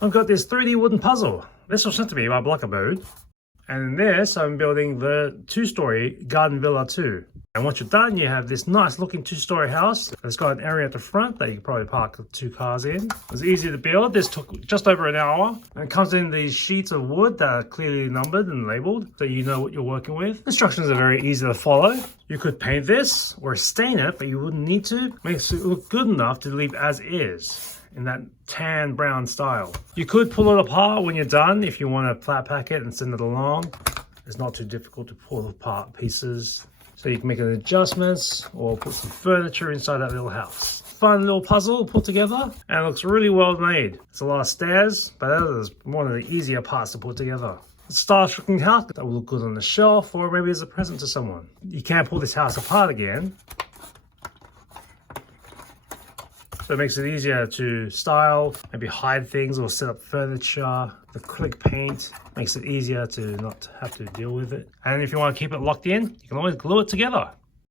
I've got this 3D wooden puzzle. This was sent to me by Blockabode. And in this, I'm building the 2-story garden villa 2. And once you're done, you have this nice looking 2-story house. It's got an area at the front that you can probably park 2 cars in. It's easy to build. This took just over an hour. And it comes in these sheets of wood that are clearly numbered and labeled, so you know what you're working with. Instructions are very easy to follow. You could paint this or stain it, but you wouldn't need to. Makes it look good enough to leave as is, in that tan brown style. You could pull it apart when you're done if you want to flat pack it and send it along. It's not too difficult to pull apart pieces. So you can make adjustments or put some furniture inside that little house. Fun little puzzle put together, and it looks really well made. It's a lot of stairs, but that is one of the easier parts to put together. A stylish looking house that will look good on the shelf or maybe as a present to someone. You can't pull this house apart again, so it makes it easier to style, maybe hide things or set up furniture. The click paint makes it easier to not have to deal with it. And if you want to keep it locked in, you can always glue it together.